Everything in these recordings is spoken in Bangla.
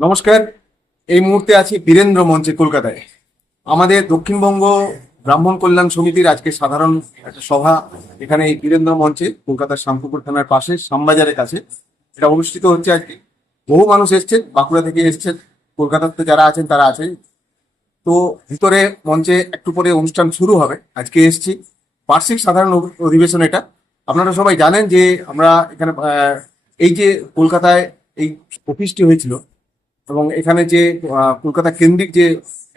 নমস্কার। এই মুহূর্তে আছি বীরেন্দ্র মঞ্চে কলকাতায়। আমাদের দক্ষিণবঙ্গ ব্রাহ্মণ কল্যাণ সমিতির আজকে সাধারণ একটা সভা এখানে এই বীরেন্দ্র মঞ্চে কলকাতার শামপুকুর থানার পাশে শ্যামবাজারের কাছে এটা অনুষ্ঠিত হচ্ছে। আজকে বহু মানুষ এসছেন, বাঁকুড়া থেকে এসছেন, কলকাতাতে যারা আছেন তারা আছেন। তো ভিতরে মঞ্চে একটু পরে অনুষ্ঠান শুরু হবে। আজকে এসছি বার্ষিক সাধারণ অধিবেশন। এটা আপনারা সবাই জানেন যে আমরা এখানে এই যে কলকাতায় এই অফিসটি হয়েছিল এবং এখানে যে কলকাতা কেন্দ্রিক যে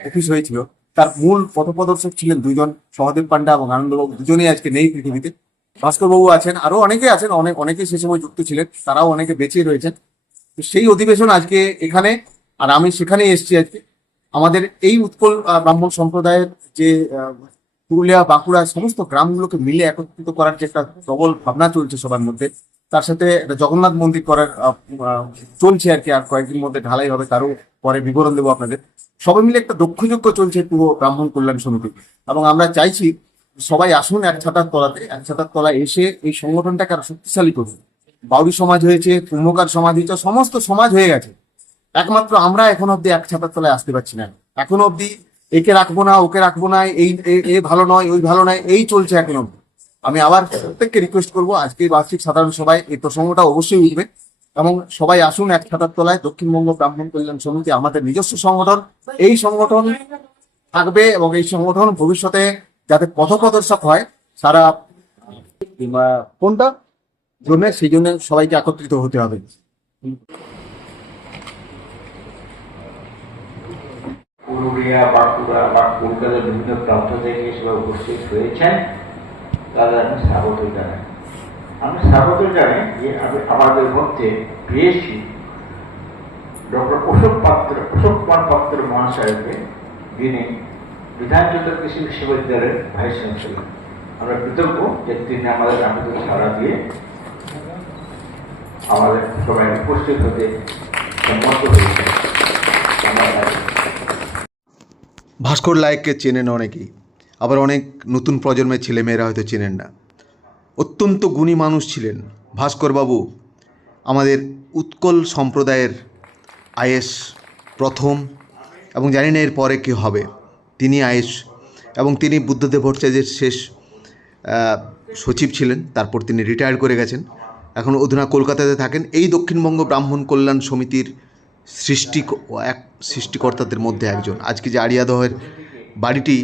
অফিস হয়েছিল তার মূল পথপ্রদর্শক ছিলেন দুইজন, সহদেব পান্ডা এবং আনন্দবাবু। দুজনেই আজকে নেই পৃথিবীতে। ভাস্কর বাবু আছেন, আরো অনেকে আছেন, অনেকে সে সময় যুক্ত ছিলেন, তারাও অনেকে বেঁচে রয়েছেন। তো সেই অধিবেশন আজকে এখানে, আর আমি সেখানেই এসেছি আজকে। আমাদের এই উৎকল ব্রাহ্মণ সম্প্রদায়ের যে পুরুলিয়া বাঁকুড়া সমস্ত গ্রামগুলোকে মিলে একত্রিত করার যে একটা প্রবল ভাবনা চলছে সবার মধ্যে, তার সাথে একটা জগন্নাথ মন্দির করার চলছে আর কি। আর কয়েকদিন মধ্যে ঢালাই হবে, তারও পরে বিবরণ দেবো আপনাদের। সবাই মিলে একটা দক্ষযজ্ঞ চলছে পুরো ব্রাহ্মণ কল্যাণ সমিতি, এবং আমরা চাইছি সবাই আসুন এক ছাতার তলাতে, এক ছাতার তলায় এসে এই সংগঠনটাকে আরো শক্তিশালী করুন। বাউরি সমাজ হয়েছে, কুম্ভকার সমাজ হয়েছে, সমস্ত সমাজ হয়ে গেছে, একমাত্র আমরা এখন অব্দি এক ছাতার তলায় আসতে পারছি না। এখন অব্দি একে রাখবো না, ওকে রাখবো না, এই এ ভালো নয়, ওই ভালো নয়, এই চলছে এখন অব্দি। আমি আবার প্রত্যেককে রিকোয়েস্ট করবো, আজকে বার্ষিক সাধারণ সভায় এই প্রসঙ্গটা অবশ্যই উঠবে, এবং সবাই আসুন এক ছাতার তলায়। দক্ষিণবঙ্গ ব্রাহ্মণ কল্যাণ সমিতি আমাদের নিজস্ব সংগঠন। এই সংগঠন থাকবে এবং এই সংগঠন ভবিষ্যতে যাতে পথপ্রদর্শক হয় সারা কোনটা জন্য, সেই জন্য সবাইকে একত্রিত হতে হবে। পুরুলিয়া, বাঁকুড়া বা কলকাতার বিভিন্ন প্রান্ত থেকে সবাই উপস্থিত হয়েছেন, তাদের আমি স্বাগত জানাই। আমি স্বাগত জানাই যে আমাদের মধ্যে পেয়েছি ডক্টর অশোক কুমার পাত্র মহাশয়কে, যিনি বিধানচন্দ্র কৃষি বিশ্ববিদ্যালয়ের ভাইস চ্যান্সেলর। আমরা কৃতজ্ঞ যে তিনি আমাদের আবেদন সাড়া দিয়ে আমাদের সবাই উপস্থিত হতে সম্মত হয়েছেন। ভাস্কর লায়েককে চেনেন অনেকেই, আবার অনেক নতুন প্রজন্মের ছেলেমেয়েরা হয়তো চেনেন না। অত্যন্ত গুণী মানুষ ছিলেন ভাস্করবাবু। আমাদের উৎকল সম্প্রদায়ের আইএস প্রথম, এবং জানি না এর পরে কী হবে। তিনি আইএস, এবং তিনি বুদ্ধদেব ভট্টাচার্যের শেষ সচিব ছিলেন। তারপর তিনি রিটায়ার করে গেছেন, এখন অধুনা কলকাতাতে থাকেন। এই দক্ষিণবঙ্গ ব্রাহ্মণ কল্যাণ সমিতির সৃষ্টিকর্তাদের মধ্যে একজন। আজকে যে আড়িয়াদহের বাড়িটি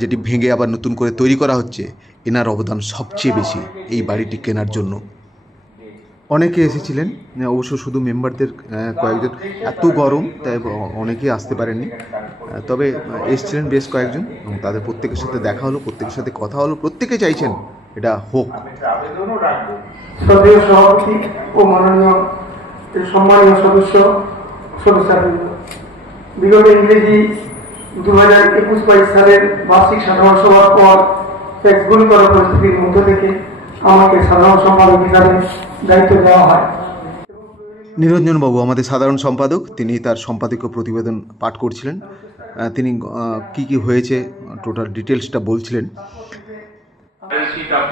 যেটি ভেঙে আবার নতুন করে তৈরি করা হচ্ছে, এনার অবদান সবচেয়ে বেশি এই বাড়িটি কেনার জন্য। অনেকে এসেছিলেন, অবশ্য শুধু মেম্বারদের কয়েকজন, এত গরম তাই অনেকেই আসতে পারেননি, তবে এসেছিলেন বেশ কয়েকজন, এবং তাদের প্রত্যেকের সাথে দেখা হলো, প্রত্যেকের সাথে কথা হলো। প্রত্যেকে চাইছেন এটা হোক। শ্রদ্ধেয় সভাপতি ও মাননীয় সম্মানীয় সদস্যবৃন্দ, বিগত ইংরেজি 2021-22 সালের বার্ষিক সাধারণ সভার পর এক গুরুতর পরিস্থিতির মধ্য থেকে আমাকে সাধারণ সম্পাদক হিসাবে দায়িত্ব দেওয়া হয়। নিরঞ্জনবাবু আমাদের সাধারণ সম্পাদক, তিনি তার সম্পাদকীয় প্রতিবেদন পাঠ করছিলেন। তিনি কি হয়েছে টোটাল ডিটেলসটা বলছিলেন।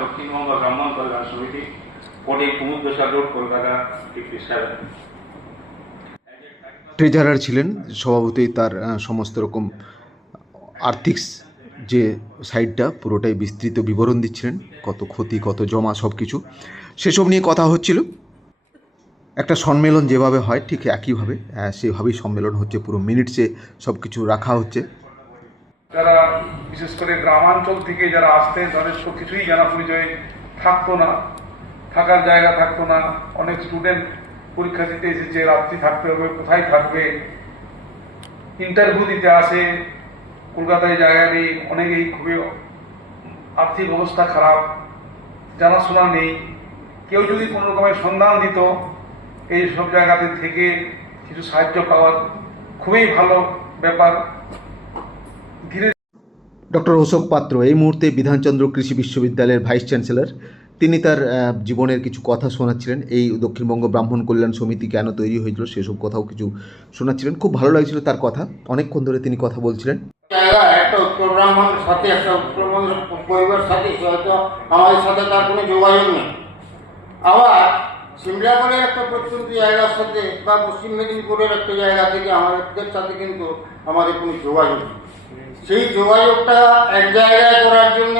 দক্ষিণবঙ্গ ব্রাহ্মণ কল্যাণ সমিতি, 40 কুমুদ্দশা রোড, কলকাতা 57। ট্রেজারার ছিলেন সভাপতি, তার সমস্ত রকম আর্থিক যে সাইডটা পুরোটাই বিস্তৃত বিবরণ দিচ্ছিলেন, কত ক্ষতি, কত জমা, সব কিছু সেসব নিয়ে কথা হচ্ছিল। একটা সম্মেলন যেভাবে হয় ঠিক একইভাবে সেভাবেই সম্মেলন হচ্ছে, পুরো মিনিটসে সব কিছু রাখা হচ্ছে। যারা বিশেষ করে গ্রামাঞ্চল থেকে যারা আসতেন তাদের সব কিছুই জানা পরিচয় থাকতো না, থাকার জায়গা থাকতো না। অনেক স্টুডেন্ট পরীক্ষা দিতে এসেছে, রাত্রি থাকতে হবে, কোথায় থাকবে, ইন্টারভিউ দিতে আসে, কলকাতায় জায়গা নেই, অনেকেই খুবই আর্থিক অবস্থা খারাপ, জানাশোনা নেই। কেউ যদি কোনো রকমের সন্ধান দিত, এই সব জায়গাতে থেকে কিছু সাহায্য পাওয়ার খুবই ভালো ব্যাপার। ডক্টর অশোক পাত্র এই মুহূর্তে বিধানচন্দ্র কৃষি বিশ্ববিদ্যালয়ের ভাইস চ্যান্সেলর। তিনি তার জীবনের কিছু কথা শোনাচ্ছিলেন, এই দক্ষিণবঙ্গ ব্রাহ্মণ কল্যাণ সমিতি কেন তৈরি হয়েছিল সেসব কথাও কিছু শোনাচ্ছিলেন। খুব ভালো লাগছিল তার কথা, অনেকক্ষণ ধরে তিনি কথা বলছিলেন। একটা উত্তর ব্রাহ্মণের সাথে, একটা উত্তর পরিবারের সাথে হয়তো আমাদের সাথে তার কোনো যোগাযোগ নেই। আবার সিমলাপালের একটা প্রত্যন্ত জায়গার সাথে বা পশ্চিম মেদিনীপুরের একটা জায়গা থেকে আমাদের সাথে কিন্তু আমাদের কোনো যোগাযোগ নেই। সেই যোগাযোগটা এক জায়গায় করার জন্য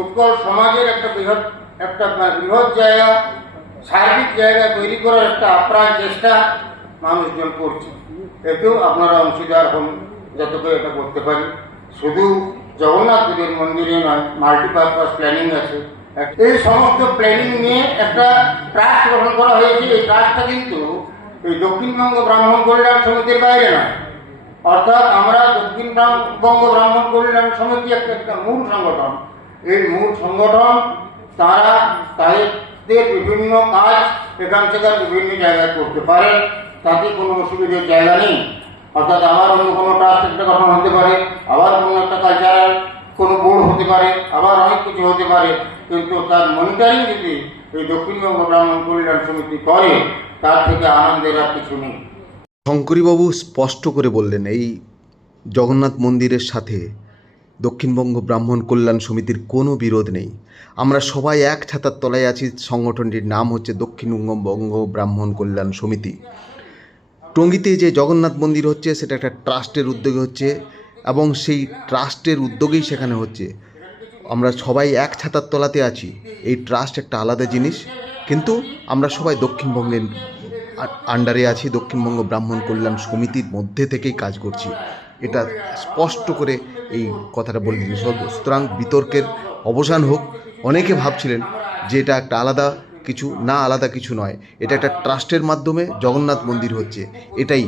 উৎকল সমাজের একটা বৃহৎ জায়গা, সার্বিক জায়গা তৈরি করার একটা আপ্রাণ চেষ্টা মানুষজন করছে। এতেও আপনারা অংশীদার হন যাতে করে এটা করতে পারি। শুধু জগন্নাথ দেবের মন্দিরে নয়, মাল্টিপারপাস প্ল্যানিং আছে। এই সমস্ত প্ল্যানিং নিয়ে একটা ট্রাস্ট গঠন করা হয়েছে। এই ট্রাস্টটা কিন্তু এই দক্ষিণবঙ্গ ব্রাহ্মণ কল্যাণ সমিতির বাইরে নয়, অর্থাৎ আমরা দক্ষিণবঙ্গ ব্রাহ্মণ কল্যাণ সমিতি একটা মূল সংগঠন। এই মূল সংগঠন তারা তাদের বিভিন্ন কাজ এখান থেকে বিভিন্ন জায়গায় করতে পারে, তাতে কোনো অসুবিধার জায়গা নেই। অর্থাৎ আমার অন্য কোনো ট্রাস্ট একটা গঠন হতে পারে, আবার কোনো একটা কালচারাল কোনো বোর্ড হতে পারে, আবার অনেক কিছু হতে পারে, কিন্তু তার মনিটরিং যদি এই দক্ষিণবঙ্গ ব্রাহ্মণ কল্যাণ সমিতি করে, তার থেকে আনন্দের আর কিছু নেই। শঙ্করীবাবু স্পষ্ট করে বললেন এই জগন্নাথ মন্দিরের সাথে দক্ষিণবঙ্গ ব্রাহ্মণ কল্যাণ সমিতির কোনো বিরোধ নেই। আমরা সবাই এক ছাতার তলায় আছি। সংগঠনটির নাম হচ্ছে দক্ষিণবঙ্গ ব্রাহ্মণ কল্যাণ সমিতি। টঙ্গীতে যে জগন্নাথ মন্দির হচ্ছে সেটা একটা ট্রাস্টের উদ্যোগে হচ্ছে এবং সেই ট্রাস্টের উদ্যোগেই সেখানে হচ্ছে। আমরা সবাই এক ছাতার তলাতে আছি। এই ট্রাস্ট একটা আলাদা জিনিস, কিন্তু আমরা সবাই দক্ষিণবঙ্গের আন্ডারে আছি, দক্ষিণবঙ্গ ব্রাহ্মণ কল্যাণ সমিতির মধ্যে থেকেই কাজ করছি। এটা স্পষ্ট করে এই কথাটা বলে দিন। সুতরাং বিতর্কের অবসান হোক। অনেকে ভাবছিলেন যে এটা একটা আলাদা কিছু, না, আলাদা কিছু নয়। এটা একটা ট্রাস্টের মাধ্যমে জগন্নাথ মন্দির হচ্ছে, এটাই।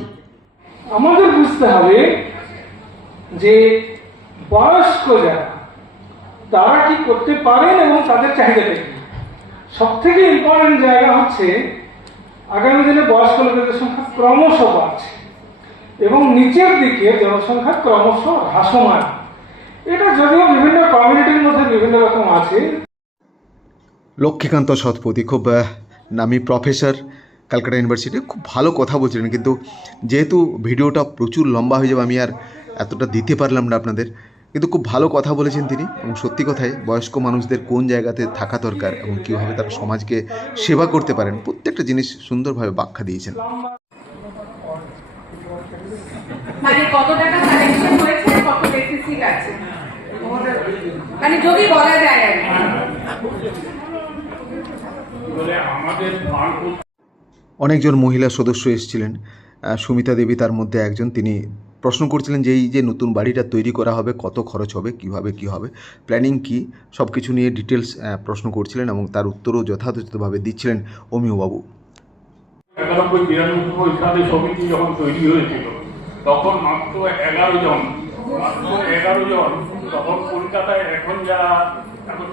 আমাদের বুঝতে হবে যে বয়স্ক যারা তারা কি করতে পারেন এবং তাদের চাহিদাটা কি। সব থেকে ইম্পর্টেন্ট জায়গা হচ্ছে আগামী দিনে বয়স্ক লোকেদের সংখ্যা ক্রমশ বাড়ছে এবং নিচের দিকে জনসংখ্যা ক্রমশ হ্রাসমান। এটা যদিও বিভিন্ন কমিউনিটির মধ্যে বিভিন্ন রকম আছে। লক্ষ্মীকান্ত শতপথী খুব নামী প্রফেসর, ক্যালকাটা ইউনিভার্সিটি, খুব ভালো কথা বলছিলেন। কিন্তু যেহেতু ভিডিওটা প্রচুর লম্বা হয়ে যাবে, আমি আর এতটা দিতে পারলাম না আপনাদের, কিন্তু খুব ভালো কথা বলেছেন তিনি। এবং সত্যি কথাই বয়স্ক মানুষদের কোন জায়গাতে থাকা দরকার এবং কীভাবে তারা সমাজকে সেবা করতে পারেন, প্রত্যেকটা জিনিস সুন্দরভাবে ব্যাখ্যা দিয়েছেন। মানে কত টাকা কালেকশন হয়েছে, কত ডেফিসিট আছে, মানে যদি বলা যায় আর কি। অনেকজন মহিলা সদস্য এসেছিলেন, সুমিতা দেবী তার মধ্যে একজন। তিনি প্রশ্ন করছিলেন যে এই যে নতুন বাড়িটা তৈরি করা হবে, কত খরচ হবে, কিভাবে কি হবে, প্ল্যানিং কি, সব কিছু নিয়ে ডিটেলস প্রশ্ন করছিলেন এবং তার উত্তরও যথাযথভাবে দিচ্ছিলেন অমিয়বাবু। 91-92 সালে সমিতি যখন তৈরি হয়েছিল তখন মাত্র 11 জন, তখন কলকাতায় এখন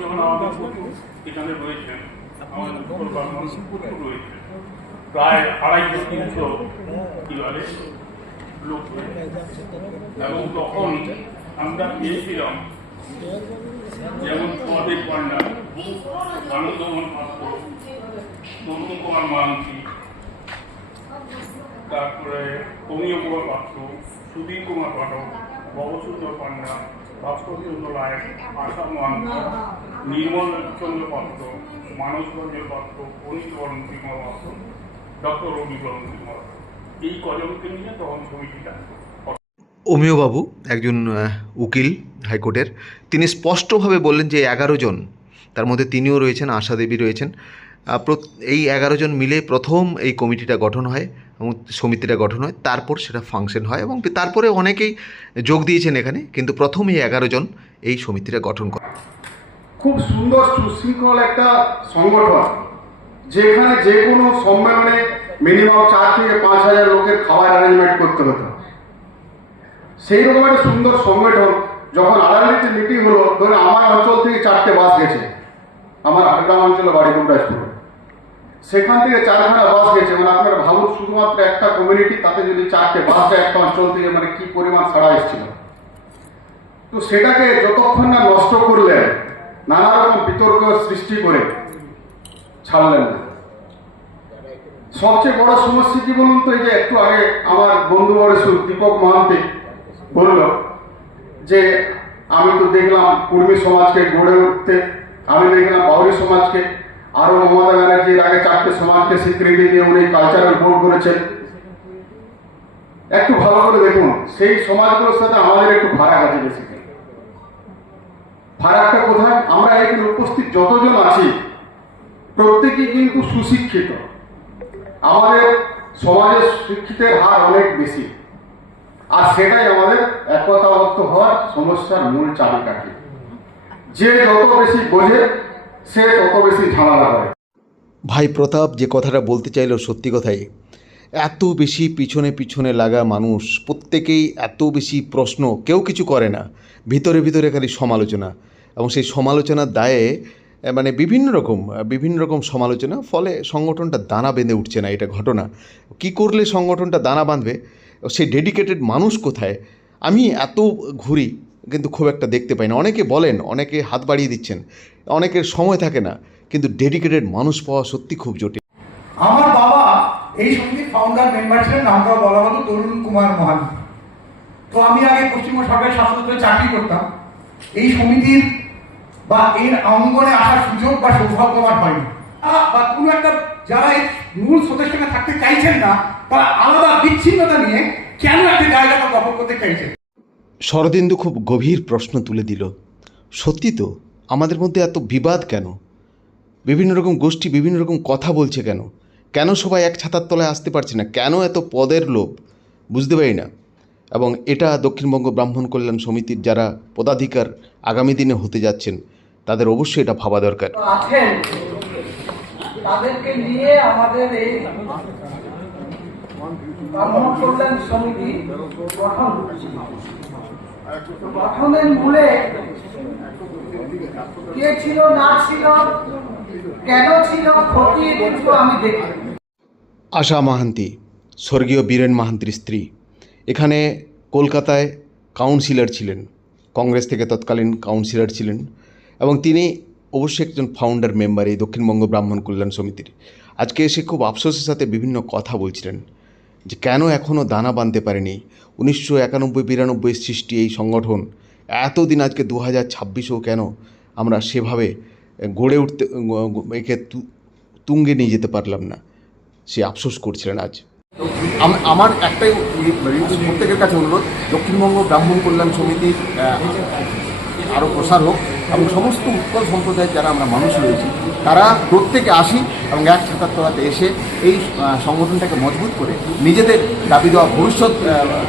যখন আমাদের প্রচুর এখানে রয়েছেন, আমাদের প্রচুর রয়েছে, প্রায় 250-300 লোক এবং তখন আমরা পেয়েছিলাম যেমন পদের পান্ডা, আনন্দমন পাত্র, তরুণ কুমার মান্তি, তারপরে অমিয় কুমার পাত্র, সুধীর কুমার পাঠক, ভবসুন্দর পান্ডা, ভাস্কর চন্দ্র রায়, আশা মান্তি, নির্মল চন্দ্র পাত্র, মানস রঞ্জন পাত্র, অনিল বরণ কুমার পাত্র, ডক্টর রবি বরণ কুমার। এই কজনকে নিয়ে তখন সমিতিটা। অমিয়বাবু একজন উকিল হাইকোর্টের, তিনি স্পষ্টভাবে বললেন যে 11 জন, তার মধ্যে তিনিও রয়েছেন, আশা দেবী রয়েছেন। এই 11 জন মিলে প্রথম এই কমিটিটা গঠন হয় এবং সমিতিটা গঠন হয়, তারপর সেটা ফাংশন হয় এবং তারপরে অনেকেই যোগ দিয়েছেন এখানে, কিন্তু প্রথম এই 11 জন এই সমিতিটা গঠন করে। খুব সুন্দর সুশৃঙ্খল একটা সংগঠন, যেখানে যে কোনো সম্মেলনে মিনিমাম 4 থেকে 5,000 লোকের খাবার অ্যারেঞ্জমেন্ট করতে হতো। সেই রকম একটা সুন্দর সংগঠন যখন আড়ালিতে মিটিং হলো, ধরে আমার অঞ্চল থেকে 4টে বাস গেছে, আমার আটগ্রাম অঞ্চলে বাড়ি দুবরাজপুরে, সেখান থেকে 4খানা বাস গেছে। মানে আপনারা ভাবুন, শুধুমাত্র একটা কমিউনিটি, তাতে যদি 4টে বাস যায় একটা অঞ্চল থেকে, মানে কি পরিমাণ সাড়া এসেছিল। তো সেটাকে যতক্ষণ না নষ্ট করলেন, নানা রকম বিতর্ক সৃষ্টি করে ছাড়লেন না। সবচেয়ে বড় সমস্যা কি বলুন তো, এই যে একটু আগে আমার বন্ধু বরেশ দীপক মহান্তি বলল যে আমি তো দেখলাম কুর্মী সমাজকে গড়ে উঠতে, আমি দেখলাম বাউরি সমাজকে, আরো মমতা ব্যানার্জির আগে 4টে সমাজকে স্বীকৃতি দিয়ে উনি কালচারাল বোর্ড করেছেন। একটু ভালো করে দেখুন, সেই সমাজগুলোর সাথে আমাদের একটু ফারাক আছে বেশি। ফারাকটা কোথায়? আমরা এখানে উপস্থিত যতজন আছি প্রত্যেকেই কিন্তু সুশিক্ষিত। আমাদের সমাজের শিক্ষিতের হার অনেক বেশি, আর সেটাই আমাদের একতাবদ্ধ হওয়ার সমস্যার মূল চাবিকাঠি। যে যত বেশি বোঝে সে তত বেশি ঝামেলা করে। ভাই প্রতাপ যে কথাটা বলতে চাইলো সত্যি কথাই। এত বেশি পিছনে পিছনে লাগা মানুষ, প্রত্যেকেই এত বেশি প্রশ্ন, কেউ কিছু করে না, ভিতরে ভিতরে খালি সমালোচনা, এবং সেই সমালোচনার দায়ে মানে বিভিন্ন রকম সমালোচনা, ফলে সংগঠনটা দানা বেঁধে উঠছে না। এটা ঘটনা। কি করলে সংগঠনটা দানা বাঁধবে? সেই ডেডিকেটেড মানুষ কোথায়? আমি এত ঘুরি কিন্তু খুব একটা দেখতে পাই না। অনেকে বলেন, অনেকে হাত বাড়িয়ে দিচ্ছেন, অনেকের সময় থাকে না, কিন্তু ডেডিকেটেড মানুষ পাওয়া সত্যি খুব জটিল। আমার বাবা এই সমিতির ফাউন্ডার মেম্বার ছিলেন, নামটা বলা হতো তরুণ কুমার মহান। তো আমি আগে পশ্চিমবঙ্গ সরকারের শাসনতন্ত্রে চাকরি করতাম। এই সমিতির বা এর অঙ্গনে আসার সুযোগ বা সৌভাগ্য আমার হয়নি। বা কোনো একটা যারা এই মূল স্রোতের সঙ্গে থাকতে চাইছেন না, তারা আলাদা বিচ্ছিন্নতা নিয়ে কেন একটা জায়গাটা দখল করতে চাইছেন? শরদিন্দু খুব গভীর প্রশ্ন তুলে দিল। সত্যি তো, আমাদের মধ্যে এত বিবাদ কেন? বিভিন্ন রকম গোষ্ঠী বিভিন্ন রকম কথা বলছে কেন? কেন সবাই এক ছাতার তলায় আসতে পারছে না? কেন এত পদের লোভ? বুঝতে পারি না। এবং এটা দক্ষিণবঙ্গ ব্রাহ্মণ কল্যাণ সমিতির যারা পদাধিকার আগামী দিনে হতে যাচ্ছেন, তাদের অবশ্যই এটা ভাবা দরকার। আছেন তাদেরকে নিয়ে আমাদের এই ব্রাহ্মণ কল্যাণ সমিতি গঠন হচ্ছে। গঠনের মূলে কে ছিল না ছিল, কেন ছিল, খতিয়ে কিন্তু আমি দেখি। আশা মাহান্তি, স্বর্গীয় বীরেন মাহান্তির স্ত্রী, এখানে কলকাতায় কাউন্সিলর ছিলেন, কংগ্রেস থেকে তৎকালীন কাউন্সিলর ছিলেন, এবং তিনি অবশ্যই একজন ফাউন্ডার মেম্বার এই দক্ষিণবঙ্গ ব্রাহ্মণ কল্যাণ সমিতির। আজকে এসে খুব আফসোসের সাথে বিভিন্ন কথা বলছিলেন যে কেন এখনও দানা বাঁধতে পারেনি। 1991-92 সৃষ্টি এই সংগঠন, এতদিন আজকে 2026-এও কেন আমরা সেভাবে গড়ে উঠতে একে তুঙ্গে নিয়ে যেতে পারলাম না, সে আফসোস করছিলেন আজ। আমার একটাই প্রত্যেকের কাছে অনুরোধ, দক্ষিণবঙ্গ ব্রাহ্মণ কল্যাণ সমিতির আরও প্রসার হোক, এবং সমস্ত উৎকল সম্প্রদায়ের যারা আমরা মানুষ রয়েছি তারা প্রত্যেকে আসি এবং এক ছাতার তলাতে এসে এই সংগঠনটাকে মজবুত করে নিজেদের দাবি দেওয়া ভবিষ্যৎ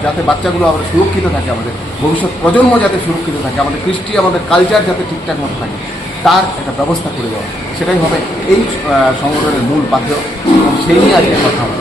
যাতে বাচ্চাগুলো আমরা সুরক্ষিত থাকে, আমাদের ভবিষ্যৎ প্রজন্ম যাতে সুরক্ষিত থাকে, আমাদের কৃষ্টি আমাদের কালচার যাতে ঠিকঠাক মতো থাকে, তার একটা ব্যবস্থা করে দেওয়া, সেটাই হবে এই সংগঠনের মূল পাথেয়, এবং সেই নিয়ে আজকে কথা হবে।